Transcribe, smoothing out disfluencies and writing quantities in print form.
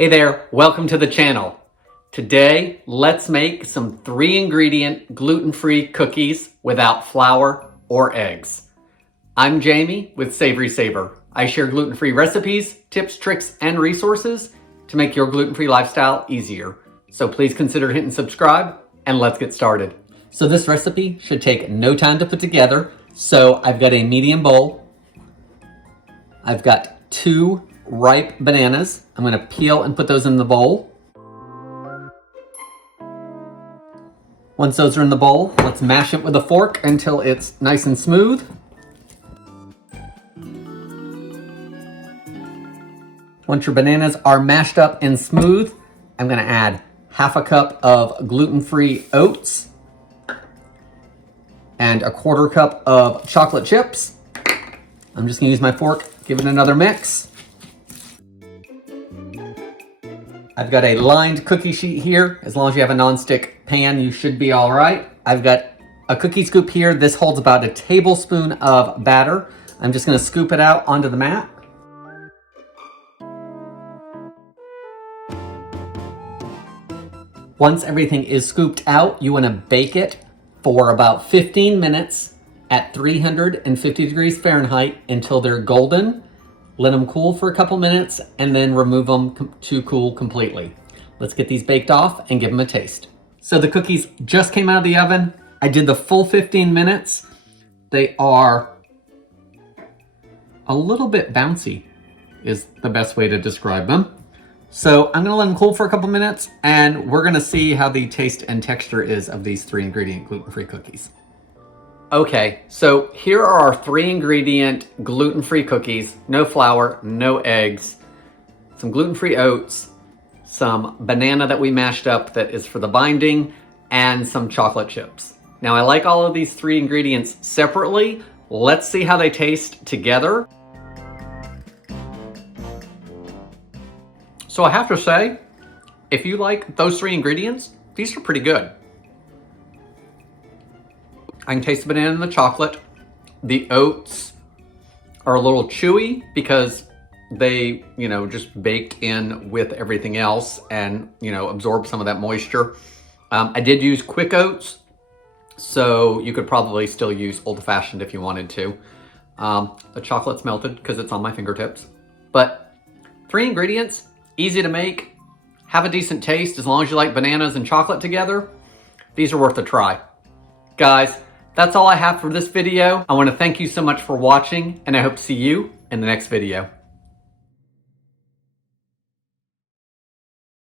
Hey there, welcome to the channel. Today, let's make some 3-ingredient gluten-free cookies without flour or eggs. I'm Jamie with SavorySaver. I share gluten-free recipes, tips, tricks, and resources to make your gluten-free lifestyle easier. So please consider hitting subscribe and let's get started. So this recipe should take no time to put together. So I've got a medium bowl. I've got 2 ripe bananas. I'm going to peel and put those in the bowl. Once those are in the bowl, let's mash it with a fork until it's nice and smooth. Once your bananas are mashed up and smooth, I'm going to add half a cup of gluten-free oats and a 1/4 cup of chocolate chips. I'm just going to use my fork, give it another mix. I've got a lined cookie sheet here. As long as you have a nonstick pan, you should be all right. I've got a cookie scoop here. This holds about a tablespoon of batter. I'm just going to scoop it out onto the mat. Once everything is scooped out, you want to bake it for about 15 minutes at 350 degrees Fahrenheit until they're golden. Let them cool for a couple minutes and then remove them to cool completely. Let's get these baked off and give them a taste. So the cookies just came out of the oven. I did the full 15 minutes. They are a little bit bouncy is the best way to describe them. So I'm gonna let them cool for a couple minutes and we're gonna see how the taste and texture is of these 3-ingredient gluten-free cookies. Okay, so here are our 3-ingredient gluten-free cookies. No flour, no eggs, some gluten-free oats, some banana that we mashed up that is for the binding, and some chocolate chips. Now I like all of these 3 ingredients separately. Let's see how they taste together. So I have to say, if you like those 3 ingredients, these are pretty good. I can taste the banana and the chocolate. The oats are a little chewy because they, just baked in with everything else and, absorb some of that moisture. I did use quick oats, so you could probably still use old-fashioned if you wanted to. The chocolate's melted because it's on my fingertips. But 3 ingredients, easy to make, have a decent taste as long as you like bananas and chocolate together. These are worth a try. Guys, that's all I have for this video. I want to thank you so much for watching, and I hope to see you in the next video.